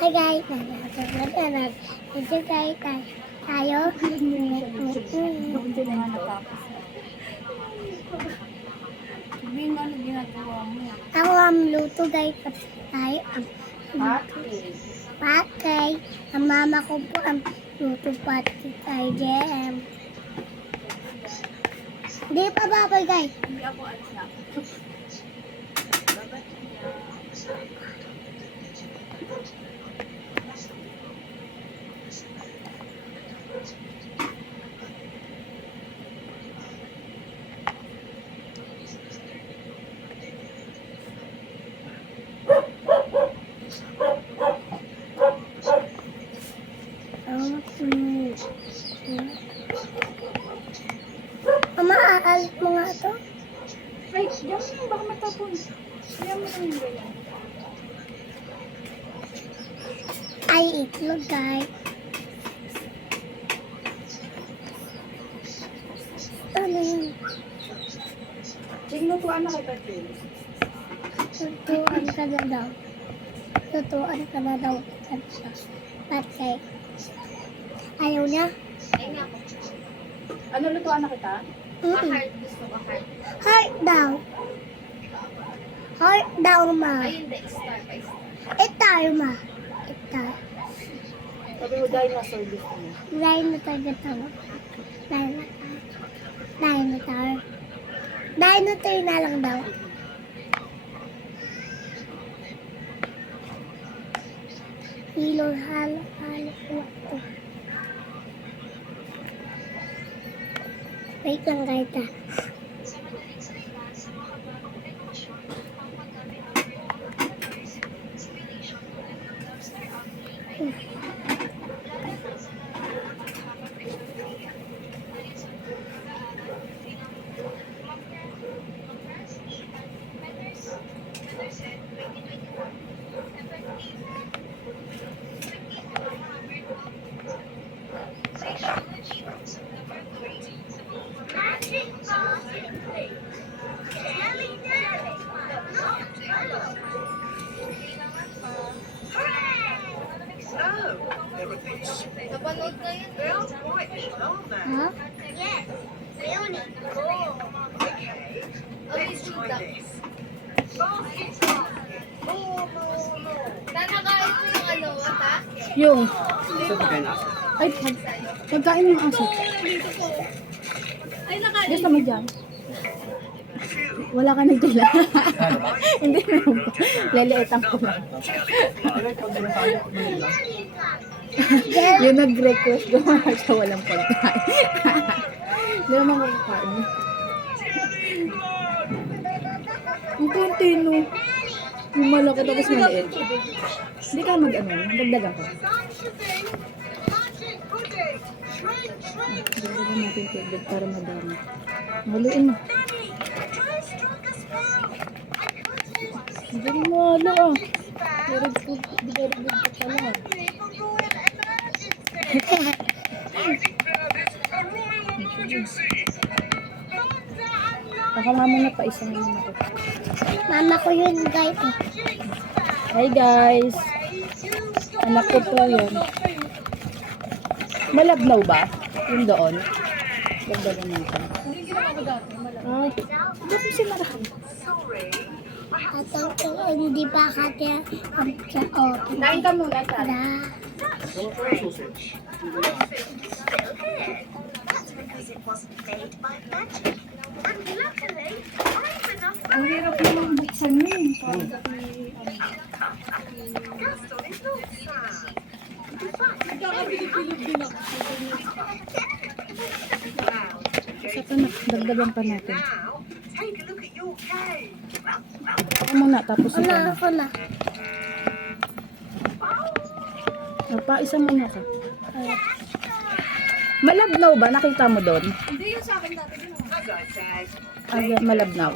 Hi guys, nanonood ito guys tayo. Hindi na natapos. Sabihin nga na ginagawa mo. Ako luto guys tayo patay. Ang mama ko po ang luto patay tayo jam. Hindi pa babay guys. Hindi ako alis na. Mama, aalit mo nga ito. Ay, diyan mo baka matapon. Diyan mo lang yung ganyan. Ay, itlog guys. Ano yun? Tignutuan na kita, James. Tutuan ka na daw. Tutuan ka na daw. Patay. Ayaw niya? Ano lutuan na kita? Mm-mm. Gusto ko heart. Heart daw. Heart daw, ma. Ay, hindi. Star by star. Itar, ma. Itar. Sabi mo dinosaur gusto mo. Dinosaur gato. Dinosaur. Dinosaur na lang daw. Hilo, halo, halo, halo. Wait lang guys ah. Napanood na yun. Ha? Yes. Leonie. Oh. Okay, shoot lang. Nanakain mo yung ano, atake. Yung. Ay, pagkain ng aso. Ay, nakain. Gusto mo dyan? Wala ka na dila. Hindi na. Laliitan ko lang. Yung nag-request ko siya walang pagkain. Hindi naman makakain. Ang konti no. Yung malaki tapos maliit. Hindi ka mag-ano, dagdagan ko. Dagdagan natin tubig para madami. Maluin mo. Hindi mo malo ah. Very good ka pala. Baka mama na pa isang naman ako. Mama ko yun guys eh. Hi guys. Anak ko po yun. Malabnaw ba? Yung doon. Dagdagan natin. Ah, bakit sila marami? At ang hindi pa kaya ang sa open. Kain ka muna sa. Tada. Ang hirap naman buksan yun. Isa pa na, dagdagan pa natin. Ako muna, tapos ito na. Ako na. Pa, isang muna ka. Malabnaw ba? Nakita mo doon? Hindi yung sa akin dati. Malabnaw.